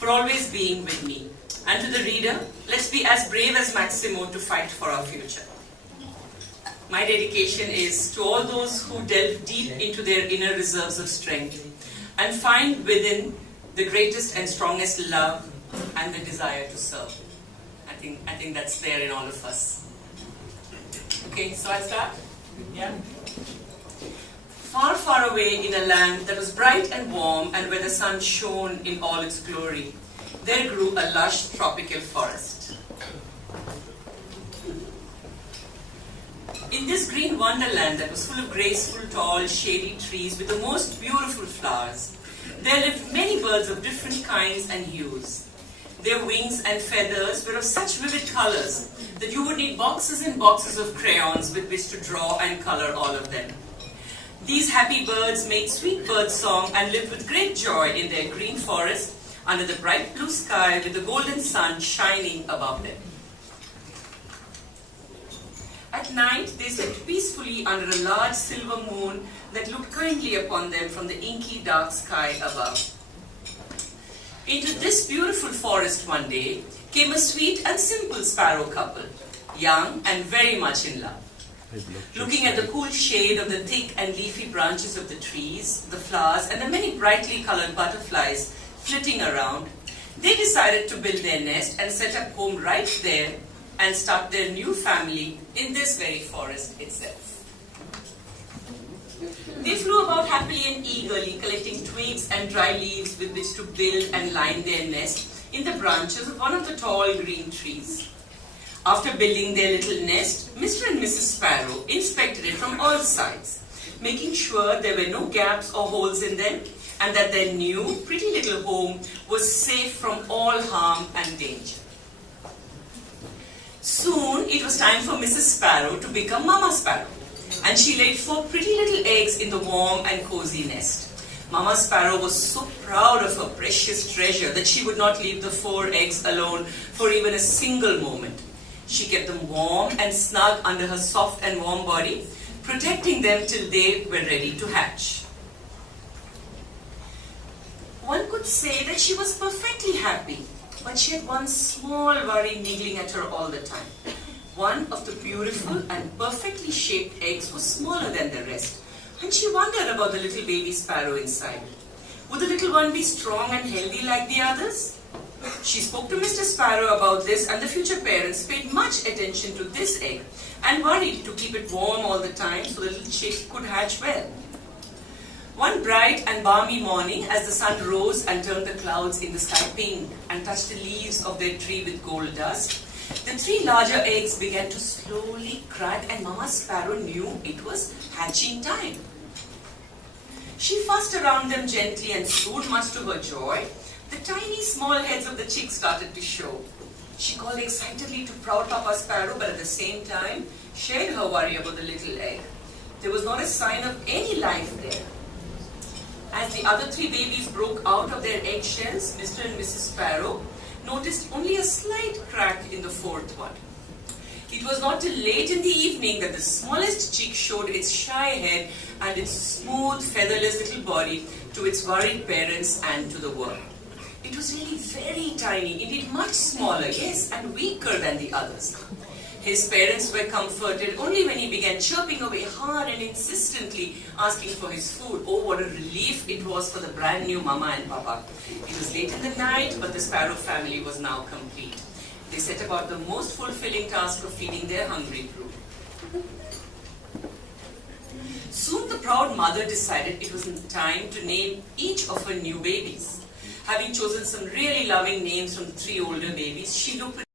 for always being with me. And to the reader, let's be as brave as Maximo to fight for our future. My dedication is to all those who delve deep into their inner reserves of strength and find within the greatest and strongest love and the desire to serve. I think that's there in all of us. Okay, so I'll start? Yeah? Far, far away in a land that was bright and warm and where the sun shone in all its glory, there grew a lush tropical forest. In this green wonderland that was full of graceful, tall, shady trees with the most beautiful flowers, there lived many birds of different kinds and hues. Their wings and feathers were of such vivid colors that you would need boxes and boxes of crayons with which to draw and color all of them. These happy birds made sweet bird song and lived with great joy in their green forest under the bright blue sky with the golden sun shining above them. At night, they slept peacefully under a large silver moon that looked kindly upon them from the inky dark sky above. Into this beautiful forest one day came a sweet and simple sparrow couple, young and very much in love. Looking at the cool shade of the thick and leafy branches of the trees, the flowers, and the many brightly colored butterflies flitting around, they decided to build their nest and set up home right there and start their new family in this very forest itself. They flew about happily and eagerly, collecting twigs and dry leaves with which to build and line their nest in the branches of one of the tall green trees. After building their little nest, Mr. and Mrs. Sparrow inspected it from all sides, making sure there were no gaps or holes in them and that their new, pretty little home was safe from all harm and danger. Soon it was time for Mrs. Sparrow to become Mama Sparrow, and she laid 4 pretty little eggs in the warm and cozy nest. Mama Sparrow was so proud of her precious treasure that she would not leave the 4 eggs alone for even a single moment. She kept them warm and snug under her soft and warm body, protecting them till they were ready to hatch. One could say that she was perfectly happy, but she had one small worry niggling at her all the time. One of the beautiful and perfectly shaped eggs was smaller than the rest, and she wondered about the little baby sparrow inside. Would the little one be strong and healthy like the others? She spoke to Mr. Sparrow about this, and the future parents paid much attention to this egg and worried to keep it warm all the time so the little chick could hatch well. One bright and balmy morning, as the sun rose and turned the clouds in the sky pink and touched the leaves of their tree with gold dust, the 3 larger eggs began to slowly crack, and Mama Sparrow knew it was hatching time. She fussed around them gently, and soon, much to her joy, the tiny small heads of the chicks started to show. She called excitedly to proud Papa Sparrow, but at the same time shared her worry about the little egg. There was not a sign of any life there. As the other 3 babies broke out of their eggshells, Mr. and Mrs. Sparrow noticed only a slight crack in the 4th one. It was not till late in the evening that the smallest chick showed its shy head and its smooth, featherless little body to its worried parents and to the world. It was really very tiny, indeed much smaller, yes, and weaker than the others. His parents were comforted only when he began chirping away hard and insistently asking for his food. Oh, what a relief it was for the brand new Mama and Papa. It was late in the night, but the Sparrow family was now complete. They set about the most fulfilling task of feeding their hungry brood. Soon the proud mother decided it was time to name each of her new babies. Having chosen some really loving names from the 3 older babies, she looked